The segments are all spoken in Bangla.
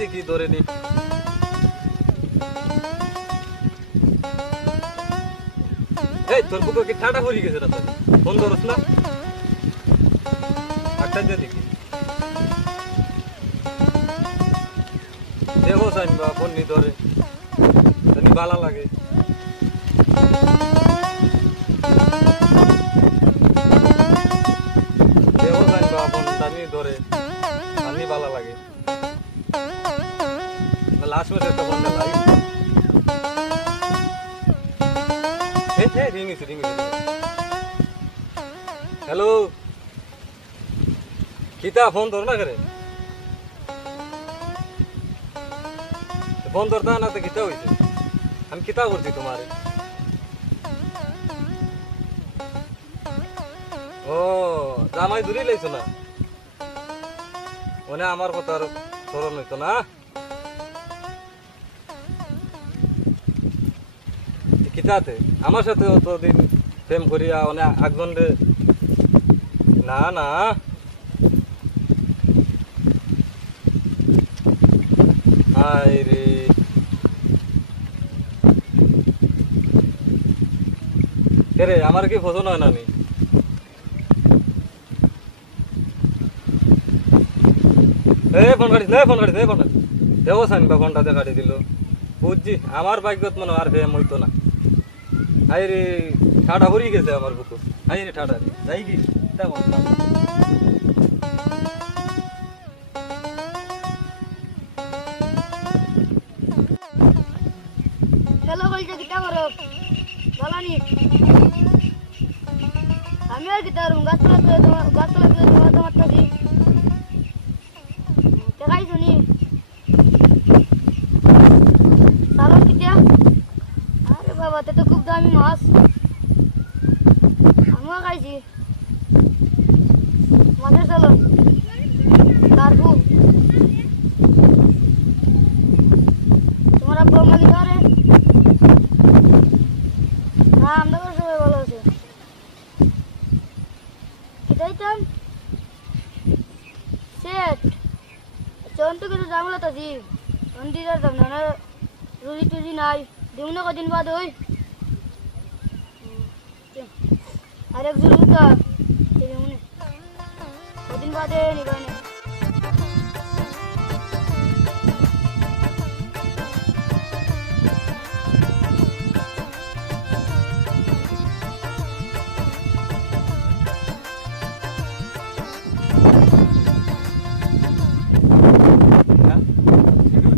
দেখি ধরে নি এই তোর বুকে কি ঠান্ডা পড়ে গেছে রাতে ফোন ধরছ না একটা দিয়ে দেখি দেখো সাইনবা ফোন নি ধরে জানি ভালো লাগে দেখো সাইনবা ফোন জানি ধরে জানি ভালো লাগে লাস্ট में একটা ফোন লাই रिंग हेलो किता फोन धर ना करे फोन धरता ना तो किता हुई हम किता करती तुम्हारे ओ जामाई दूरी लैছো ना ओने আমার কথা আর স্মরণ হইতো না কিতাতে আমার সাথে অতদিন প্রেম করিয়া অনেক একজন রে না না হাই রে রে আমার কি পছন্দ হয় না নি ফোন কাটিস দেখো সাইনবা ফোনটা কাটি দিল বুঝছি আমার ভাগ্যত মনে আর প্রেম হইতো না হাই রে ঠাডা ভরি গেছে আমার বুকু হাই রে ঠাডা যাই কি দেখো হ্যালো বলছো কিটা করো বলানি আমি আর কিটা করব গাছতলা তোমার মারতাছি দেখাই শুনি সালাম কিটা আরে বাবা তে তো খুব দামি মাছ আমিও খাইছি মাছের চলো তারপু তোমার আব্বু আমাকে ধরে না আমরা সবাই ভালো আছে কিটাইতাম সেট চন্ত কিছু জামলা তাছি অন্তি যাতাম না রুজি টুজি নাই দেউনা কদিন বাদ ওই আরেক জুলুতা দেউনে কদিন বাদে নিবানে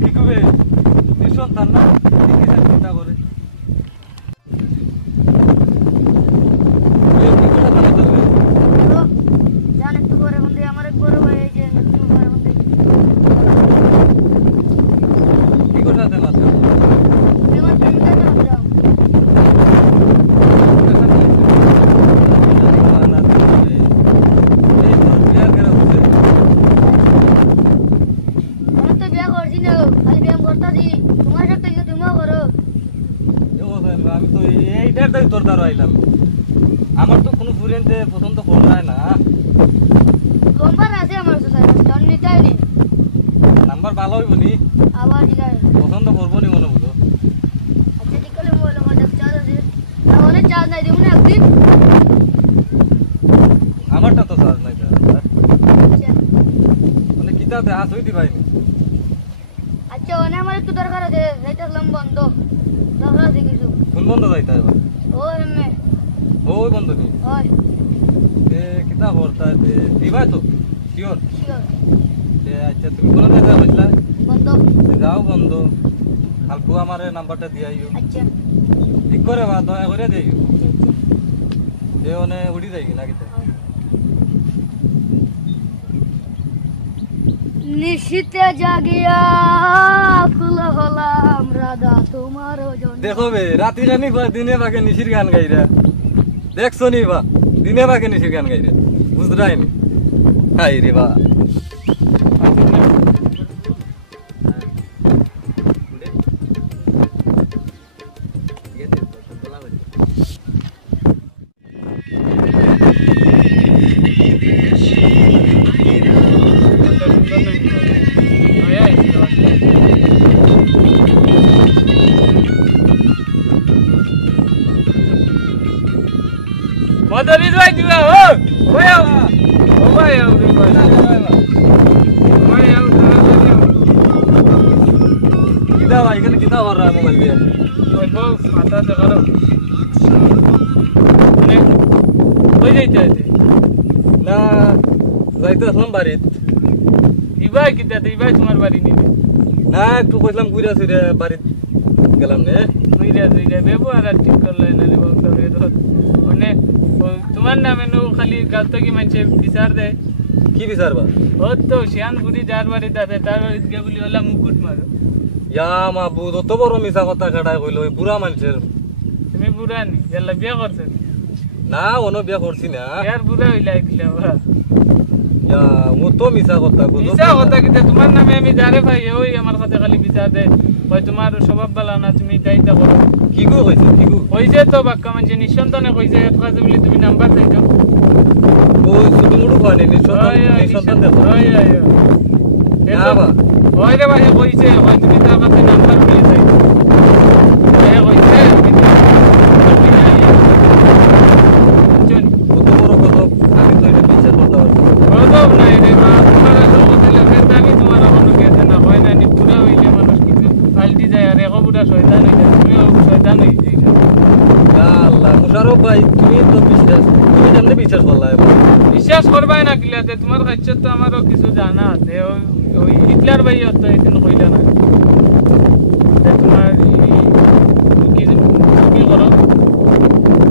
ঠিক হবে নিঃসন্তান না চিন্তা করে জান একটু করে বন্ধু আমার এক বড় ভাই এই যে একটু করে বন্ধু কি করে আছে মাছ আমার ফ্রেন্ড কাছে যাও আমি তো বিয়া করছি না খালি বিয়া করতাছি তোমার সাথে কি তুমিও করো আমি তো এইটার তাই তোর দ্বারা আইলাম আমার তো কোনো ফ্রেন্ডে পছন্দ করায় না নম্বর আছে আমার সাথে জন নিতাই নি নাম্বার ভালো হইব নি আবার জিগাই পছন্দ করবো নি মনে বুঝো আচ্ছা ঠিক করে মোবাইল আমার চার্জ আছে না অনেক চার্জ নাই দিমু না একদিন আমারটা তো চার্জ নাই আচ্ছা মানে কিতাতে হাত হইতে পাইনি আচ্ছা অনেক আমার একটু দরকার আছে যাইতেছিলাম বন্ধ দরকার আছে কিছু কোন বন্ধ যাইতে এবার ও এমএ ওই বন্ধ নি হয় কিতা করতা দিবা তো শিওর শিওর আচ্ছা তুমি কোন জায়গায় বসলা বন্ধ যাও বন্ধ হালকু আমার নাম্বারটা দিয়ে আইও আচ্ছা ঠিক করে বা দয়া করে দিও এ ওনে উড়ি যাই না কিতা নিশিতে জাগিয়া ফুল হলাম রাধা তোমার জন্য দেখো বে রাতি জানি দিনে বাকে নিশির গান গাইরা দেখছো নি বা দিনে বাকে নিশির গান গাইরা বুঝরাই নি হাই রে বা কিতা করা মোবাইল দিয়ে ওই বউ মাথা দেখারো মানে কই যাইতে আইতে না যাইতে আসলাম বাড়িত ইবাই কিতাতে ইবাই তোমার বাড়ি নিবে না একটু কইলাম ঘুরে ফিরে বাড়িত গেলাম নে দুইটা ব্যবহার আর ঠিক করলে না রে বলতে মানে তোমার নামে নো খালি গাল তো কি মানছে বিচার দেয় কি বিচারবা ও তো শিয়ানপুরি যার বাড়িতে আছে তার বাড়িতে গিয়ে বলি ওলা মুকুট মারো ইয়া মাবু যত বড় মিছা কথা কাটাই কইলো ওই বুড়া মানুষের তুমি বুড়া নি এলা বিয়ে করছে না অন্য বিয়া করছি না ইয়ার বুড়া হইলাই দিলে ওরা ইয়া ও তো মিছা কথা বুঝো মিছা কথা কিন্তু তোমার নামে আমি যারে ভাই ওই আমার কাছে খালি বিচার দেয় ওই তোমার স্বভাব ভালো না তুমি যাইতে করো কি গো কইছো কি গো কইছে তো বাক্কা মানে নিঃসন্তানে কইছে এক কাজে বলি তুমি নাম্বার চাইছো ও শুধু মুড়ু খানে নিঃসন্তান দেখো না বা ওই রে ভাই কইছে ওই তুমি তার কাছে নাম্বার বলে চাইছো ওই কইছে কত বড় কথা আমি তো এটা বিচার করতে পারবো গজব নাই রে মা তোমার জগৎ লাগে আমি তোমার কোনো গেছে না হয় না নি পুরা হইলে মানুষ কিছু পাল্টি যায় আর একো পুরা শয়তান হয়ে যায় তুমিও শয়তান হয়ে যাই আল্লাহ মুশারফ ভাই তুমি তো তুমি জানলে বিশ্বাস করলা বিশ্বাস করবাই না কিলাতে তোমার কাছে তো আমারও কিছু জানা আছে ওই হিটলার ভাই তো এদিন কইলা না তোমার কি করো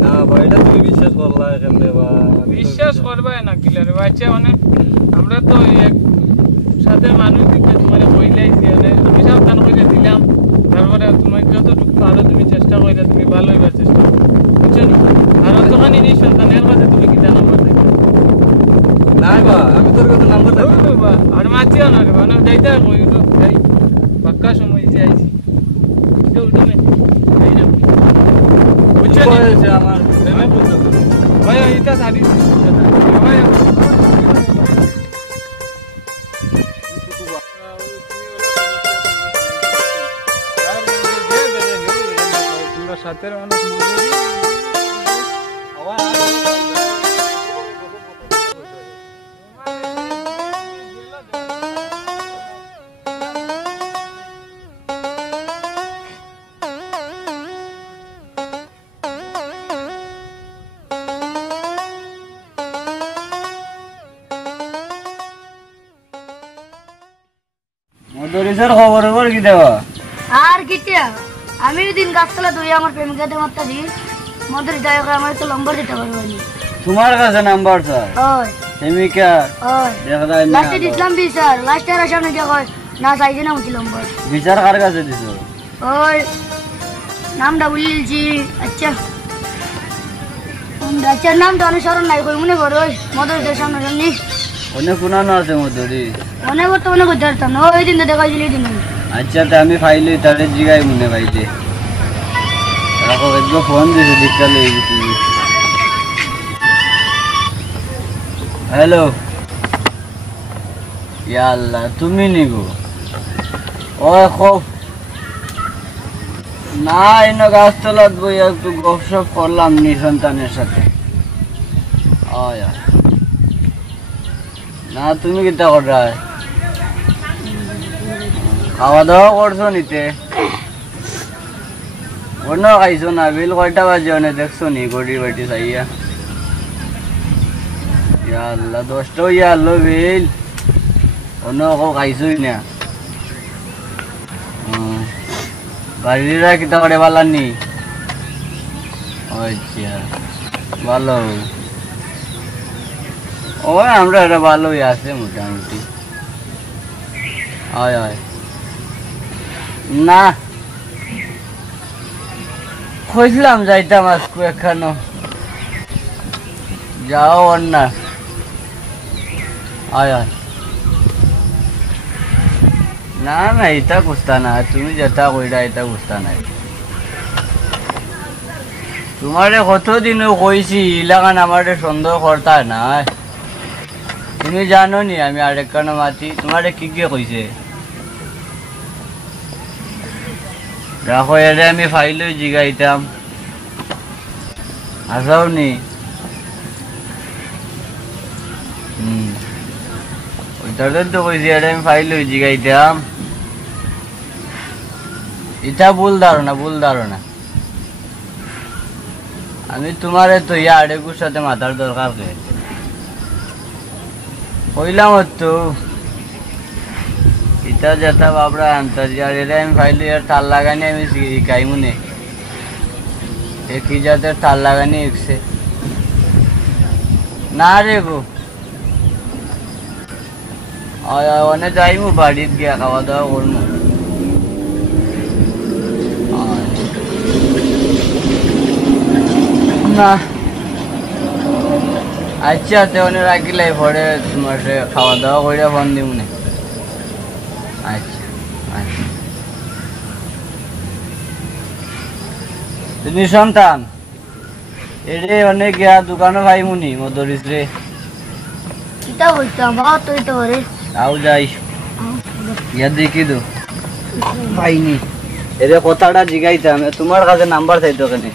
না ভাই এটা তুমি বিশ্বাস করলা কেমনে বা বিশ্বাস করবাই না কিলারে বাচ্চা মানে আমরা তো এক সাথে মানুষ দিকে তোমার কইলাইছি মানে আমি সাবধান করে দিলাম তারপরে তুমি যতটুকু পারো তুমি চেষ্টা করে তুমি ভালো হইবার চেষ্টা করো বুঝছো আর অতখানি নিঃ সন্তানের কাছে তুমি কি জানা পারবে না বা আমি তোর কাছে নাম্বার দেব আর মাছিও না রে মানে যাইতে কই তো যাই পাক্কা সময় যাইছি তো তুমি এই না বুঝছো যে আমার প্রেমে বুঝছো ভাই এটা সারি ভাই সাথে অনেক মজুরি মধুরিসার খবর কি দেওয়া আর কিটা আমি দিন গাছতলা দুই আমার প্রেমিকাতে মাত্রা দিই মদের যাই আমার তো নম্বর দিতে পারবো না তোমার কাছে নাম্বার স্যার ওই প্রেমিকা ওই দেখা যায় না লাস্টে দিছিলাম বিচার লাস্টের সামনে দিয়ে কয় না চাইছে না উঠি নম্বর বিচার কার কাছে দিছো ওই নামটা বলিলছি আচ্ছা আচ্ছা নামটা অনুসরণ নাই কই মনে করো ওই মদের সামনে সামনে অনেক পুরানো আছে মধুরি অনেক বর্তমানে করতে পারতাম না ওই দিন তো দেখাইছিল এই দিন আচ্ছা তা আমি ফাইলে তাদের জিগাই মনে পাইলে রাখো একবার ফোন দিছে দীক্ষা লই তুমি হ্যালো ইয়া আল্লাহ তুমি নিগো ও খুব না এনে গাছতলাত বই একটু গপসপ করলাম নি সন্তানের সাথে আয়া না তুমি কিতা করা খাওয়া দাওয়া করছো নিতে অন্য খাইছো না বিল কয়টা বাজে অনেক দেখছো নি গড়ি বাটি চাইয়া ইয়া আল্লাহ 10টা ইয়া আল্লাহ বিল অন্য কেউ খাইছোই না বাড়িরা কিতা করে পালানি আচ্ছা ভালো ওই আমরা এটা ভালোই আছে মোটামুটি হয় হয় না খুঁজলাম যাইতাম আজকে এখানো যাও আর না হয় হয় না না এটা খুঁজতা না তুমি যেটা কইরা এটা খুঁজতা নাই তোমারে কতদিনও কইছি ইলাকান আমারে সন্দেহ করতা না তুমি জানো নি আমি আরেক কানো মাতি তোমারে কি কি কইছে রাখো এরে আমি ফাইলে জিগাইতাম আসাও নি ওইটাতে তো কইছি এরে আমি ফাইলে জিগাইতাম এটা ভুল ধারণা আমি তোমারে তো ইয়া আড়েকুর সাথে মাথার দরকার কে কইলাম তো এটা যেটা বাবরা আনতারি আর এরা আমি ফাইলে আর তার লাগানি আমি শিখাইমু নে একই জাতের তার লাগানি একসে না রে গো অনেক যাইমু বাড়িত গিয়া খাওয়া দাওয়া করবো না আচ্ছা তে অনেক রাখিলাই পরে তোমার সে খাওয়া দাওয়া করে ফোন দিব না আচ্ছা আচ্ছা তুমি সন্তান এরে অনেক গিয়া দোকানে ভাইমুনি মদরিস রে কিতা বলতাম বাবা তো এটা করে আও যাই ইয়া দেখি দো ভাইনি এরে কথাটা জিগাইতাম তোমার কাছে নাম্বার চাইতো কেন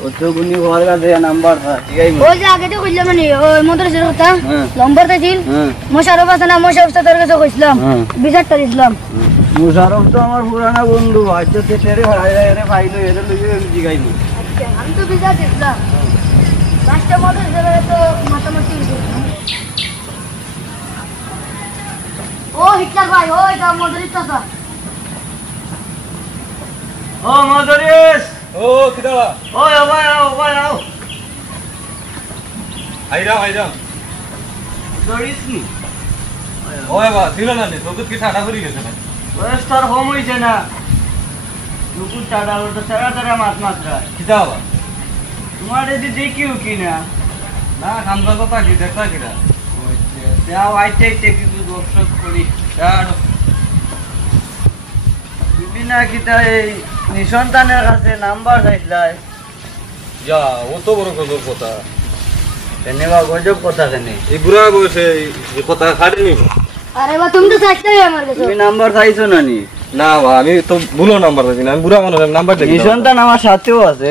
অতগুনি ঘর কাছে নাম্বার জিগাই ওই যে আগে তো কইলাম না ওই মন্ত্রের কথা হ্যাঁ। নম্বর দিছিল মোশারফ হাসান মোশারফ তোর কাছে কইছিলাম হ্যাঁ। বিচারটা দিছিলাম মুশারফ তো আমার পুরানা বন্ধু আচ্ছা তে তেরে এরে ফাইলো এরে লইয়ে জিগাইনি আমি তো বিচার দিছিলাম লাস্টে মন্ত্রের তো মাতামাতি ও হিটলার ভাই ও এটা মন্ত্রের কথা ও মদরিস ও কিটা ও ওবাই আও আইরাম মদরিস নি ওই বা ছিল না নি তোকে কি ঠাডা করি গেছে না বয়স তোর কম হইছে না দুপুর টাটা তো তারা মাত্রা কিটা বা তোমার যদি দেখিও কি না না খামদা কথা কি দেখা কিটা যাও আইতে কিছু দর্শক করি বিভিন্ন কিতা এই নিঃসন্তানের কাছে নাম্বার চাইছিলাই যা ও তো বড় গজব কথা কেনেবা গজব কথা কেনে এই বুড়া বয়সে এই কথা খাড়িনি আরে বা তুমি তো চাইতে আমার কাছে তুমি নাম্বার চাইছো না নি না বা আমি তো ভুলো নাম্বার দিছি না আমি বুড়া মানুষ নাম্বার দেখি নিঃসন্তান আমার সাথেও আছে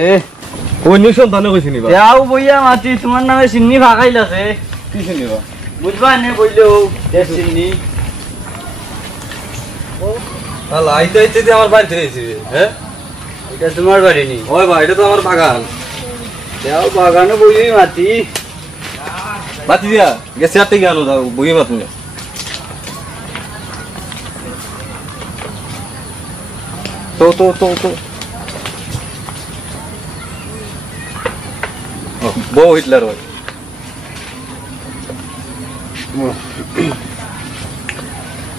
ওই নিঃসন্তানে কইছি নি বা যাও বইয়া মাতি তোমার নামে চিন্নি ভাগাইলাছে কি শুনি বা বুঝবা নে বললেও যে চিন্নি আল্লাহ আইতে আইতে যে আমার বাড়িতে এসেছি হ্যাঁ এটা তোমার বাড়ি নি ওই বা এটা তো আমার বাগান যাও বাগানে বইই মাতি বাতি দিয়া গেছে আটে গেল দাও বই মাত নিয়ে তো বউ হিটলার হয়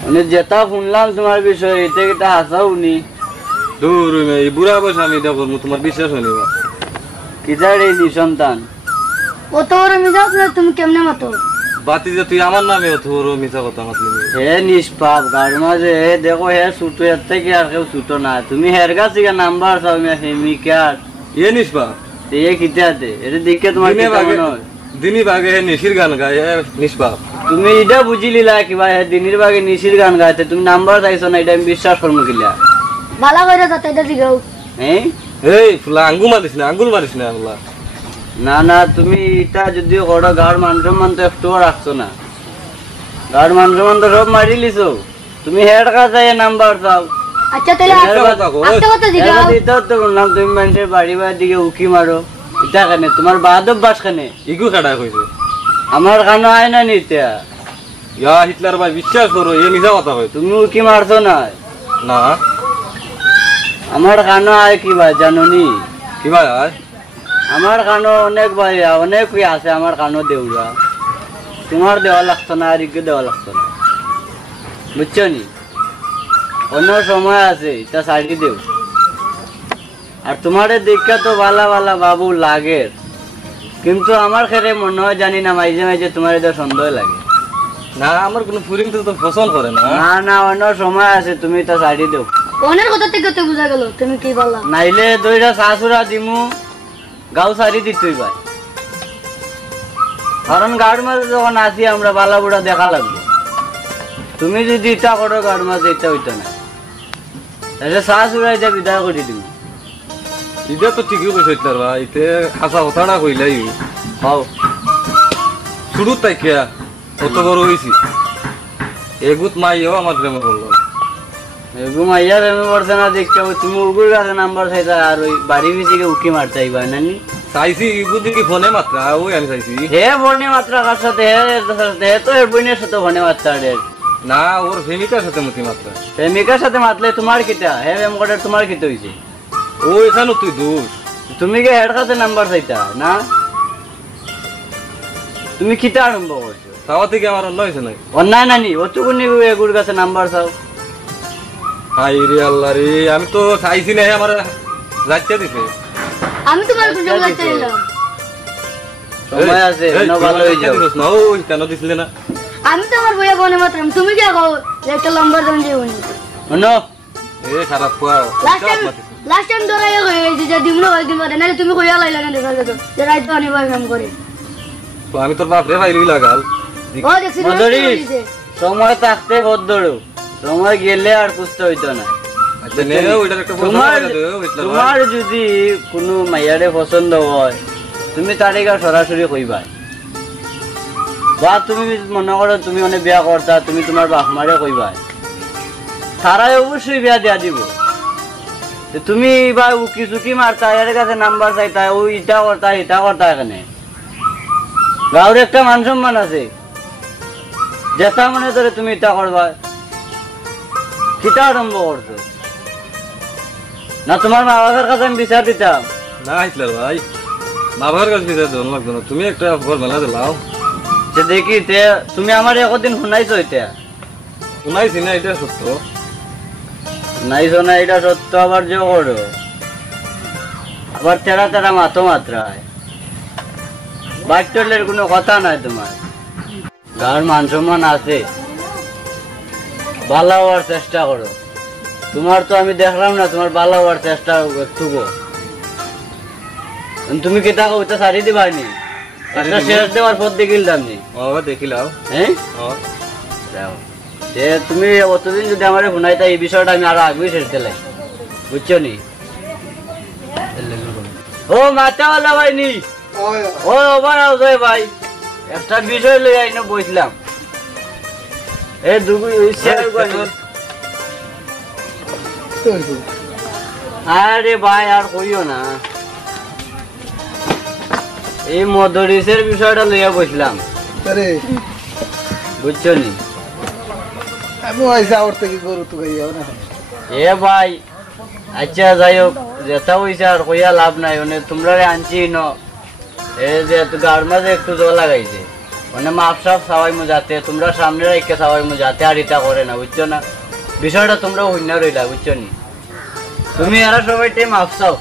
মানে যেটা শুনলাম তোমার বিষয়ে এটা এটা হাসাও নি দূর এই বুড়া বয়সে আমি এটা করবো তোমার বিশ্বাস হয়নি বা কিতার এই নিঃসন্তান ও তো ওর মিজাও না তুমি কেমনে মতো বাতি যে তুই আমার নামে তোর মিছা কথা মাতলি হে নিষ্পাপ গাড় মাঝে হে দেখো হে ছুটো এর থেকে আর কেউ ছুটো না তুমি হের কাছে নাম্বার চাও হেমি কার এ নিসবা এ কিতাতে এটা দেখে তোমার দিনে কিতা বাগে মনে হয়? দিনী বাগে হে নিশির গান গায় এ নিষ্পাপ তুমি এটা বুঝিলিলা কিবা হে দিনের বাগে নিশির গান গাইতে তুমি নাম্বার চাইছো না এটা আমি বিশ্বাস করবো কিলা ভালো করে যাতে এটা দিগাও হ্যাঁ এই ফুলা আঙ্গুল মারিস না ফুলা না তুমি এটা যদি করো গাড় মান তো একটুও রাখছো না গাড় মান তো সব মারি লিছো তুমি হেড কাছে নাম্বার চাও আচ্ছা তাহলে একটা কথা কও, একটা কথা দিগাও এটাও তো বললাম তুমি মানুষের বাড়ি দিকে উকি মারো এটা কেন তোমার বাদব বাস কেন ইগু খাড়া কইছে আমার কানো আয় না নিত্যা ইয়া হিটলার ভাই বিশ্বাস করো এ মিছা কথা কই তুমি উকি মারছো না না আমার কানো আয় কি ভাই জানো নি কি ভাই আয় আমার কানো অনেক ভাই অনেক আছে আমার কানো দেউরা তোমার দেওয়া লাগতো না আর ইকে দেওয়া লাগতো না বুঝছো নি অন্য সময় আছে এটা সারি দেও আর তোমারে দেখা তো ভালা বাবু লাগে কিন্তু আমার ক্ষেত্রে মনে হয় জানি না মাঝে মাঝে তোমার এটা সন্দেহ লাগে না আমার কোনো ফুরিং তো পছন্দ করে না না অন্য সময় আছে তুমি এটা সারি দেও ওনের কথা থেকে তো বুঝা গেল তুমি কি বললা নাইলে দইটা শাশুরা দিমু গাও সারি দিতই ভাই কারণ গাড় মাঝে যখন আসি আমরা বালা বুড়া দেখা লাগবে তুমি যদি ইটা করো গাড় মাঝে এটা হইতো না তাহলে শাশুরা এটা বিদায় করে দিব ইদা তো ঠিকই কইছে হিটলার ভাই ইতে হাসা কথাটা কইলাই হও শুরু তাই কিয়া কত বড় হইছি এগুত মাইও আমার প্রেমে পড়লো ঘুমাইয়া প্রেমে পড়ছে না দেখছো তুমি উগুর কাছে নাম্বার চাইতা আর ওই বাড়ি পিছিয়ে উকি মারতে আইবা নানি চাইছি বুঝি কি ফোনে মাত্রা ওই আমি চাইছি হে ফোনে মাত্রা কার সাথে হে তো এর বোনের সাথে ফোনে মাত্রা না ওর প্রেমিকার সাথে মুতি মাত্রা প্রেমিকার সাথে মাতলে তোমার কিটা হে প্রেম করে তোমার কিটা হইছে ও এখানে তুই দোষ তুমি কি হেড কাছে নাম্বার চাইতা না তুমি কিটা আরম্ভ করছো তাও থেকে আমার অন্য হয়েছে নাই অন্যায় নানি অতটুকুনি এগুর কাছে নাম্বার চাও হাই রে আল্লাহ রে আমি তো চাইছি না আমার যাচ্ছে দিছে আমি তোমার সুযোগ লাগতে দিলাম সময় আছে না ভালো হয়ে যাও না ওই কেন দিছিলে না আমি তো আমার বইয়া ফোনে মাত্রাম তুমি কি কও যে একটা লম্বা দাম দিও নি শোনো এ খারাপ কোয়া লাস্ট টাইম ধরাই হয়ে গেছে যে দিমনো হয় দিন বাদে নালে তুমি কইয়া লাইলা না দেখা যেত যে রাত পানি ভাই কাম করে তো আমি তোর বাপ রে ভাইলি লাগাল ও দেখছি মদরি সময় থাকতে কত দৌড়ো সময় গেলে আর বুঝতে হইতো না আচ্ছা নে ওইটার একটা ফোন তোমার যদি কোনো মাইয়ারে পছন্দ হয় তুমি তারে গা সরাসরি কইবা বা তুমি মনে করো তুমি অনেক বিয়া করতা তুমি তোমার বাপ মারে কইবা তারাই অবশ্যই বিয়া দিয়া দিব তুমি বা উকি চুকি মারতা এর কাছে নাম্বার চাইতা ও ইটা করতা এখানে গাঁর একটা মান সম্মান আছে যেটা মনে ধরে তুমি ইটা করবা কিটা আরম্ভ করছো না তোমার মা বাবার কাছে আমি বিচার দিতাম না হিটলার ভাই মা বাবার কাছে বিচার দেন লাগতো না তুমি একটা ফোন মেলা দিলাও যে দেখি তুমি আমার একদিন শুনাইছো এটা শুনাইছি না এটা সত্য শুনাইছো না এটা সত্য আবার যে করো আবার তেরা মাতো মাত্রায় বাচ্চাদের কোনো কথা নাই তোমার গাঁর মান সম্মান আছে ভালো হওয়ার চেষ্টা করো তোমার তো আমি দেখলাম না তোমার ভালো হওয়ার চেষ্টা একটু তুমি কি টাকা ওইটা সারি দিবানি একটা শেয়ার দেওয়ার পর দেখিলাম নি ও দেখিলাও হ্যাঁ ও যে তুমি অতদিন যদি আমার শুনাইতা এই বিষয়টা আমি আরো আগেই শেষ দিলাই বুঝছো নি ও মাতাওয়ালা ভাই নি ও ওবার আও যাই ভাই একটা বিষয় লই আইনো বসলাম এ দুগু আরে ভাই আর কইও না এই মদরিসের বিষয়টা লইয়া বসলাম বুঝছো নি আমি আইসা ওর থেকে গরু তো গাইয়াও না এ ভাই আচ্ছা যাই হোক যেটা হইছে আর কইয়া লাভ নাই মানে তোমরা আনছি ন এই যে গাড় মাঝে একটু জল লাগাইছে মানে মাপ সাপ সবাই যাতে তোমরা সামনে রেখে সবাই যাতে আর এটা করে না বুঝছো না বিষয়টা তোমরা হইনা রইলা বুঝছো নি তুমি এরা সবাই মাপ চাও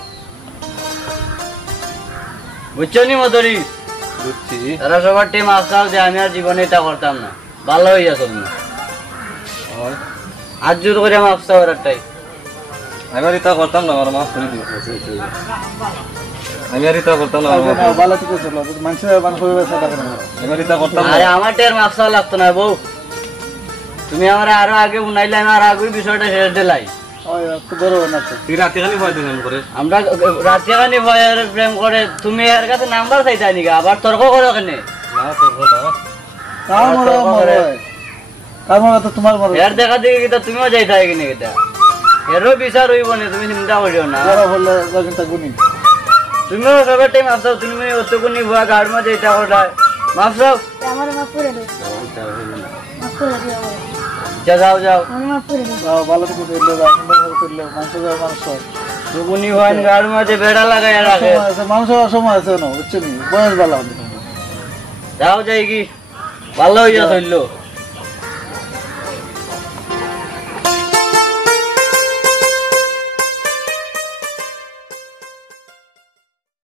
বুঝছো নি মদরি বুঝছি এরা সবার টিম মাপ চাও যে আমি আর জীবনে এটা করতাম না ভালো হইয়া চল না আজ জোর করে মাপ চাও একটাই আমি আর এটা করতাম না আমার মাফ করে দিও আমি আর এটা করতাম না ভালো থেকে চলো মানুষের মানুষ হয়ে গেছে টাকা না আমি আর এটা করতাম না আরে আমার টের মাপ চাও লাগতো না বউ তুমি আমার আরো আগে উনাইলে আমি আর আগে বিষয়টা শেষ দিলাই ওই একটু বড় না তো তুই রাতে খালি ভয় দিলেন করে আমরা রাত্রিখানি ভয়ের প্রেম করে তুমি এর কাছে নাম্বার চাইতা নিকা আবার তর্ক করো কেন না তোর না তাও মরে তার মানে তো তোমার মরে এর দেখা দেখি কিতা তুমিও যাইতা কিনে কিতা এরও বিচার হইব না তুমি চিন্তা করিও না বড় হলে যখন গুনি তুমিও সবার টাইম মাপসাও তুমি অতগুনি ভুয়া গাড় মাঝে এটা করা মাপসাও আমার মাফ করে দাও মাফ করে দাও যাও যাও আমার মাফ করে দাও তাও ভালো থেকে চললে বা সুন্দর করে চললে মানুষ হয় দুগুনি হন গাড় মাঝে বেড়া লাগাই রাখে মানুষ সময় আছে না বুঝছো নি বয়স ভালো হবে যাও যাই কি ভালো হইয়া চললো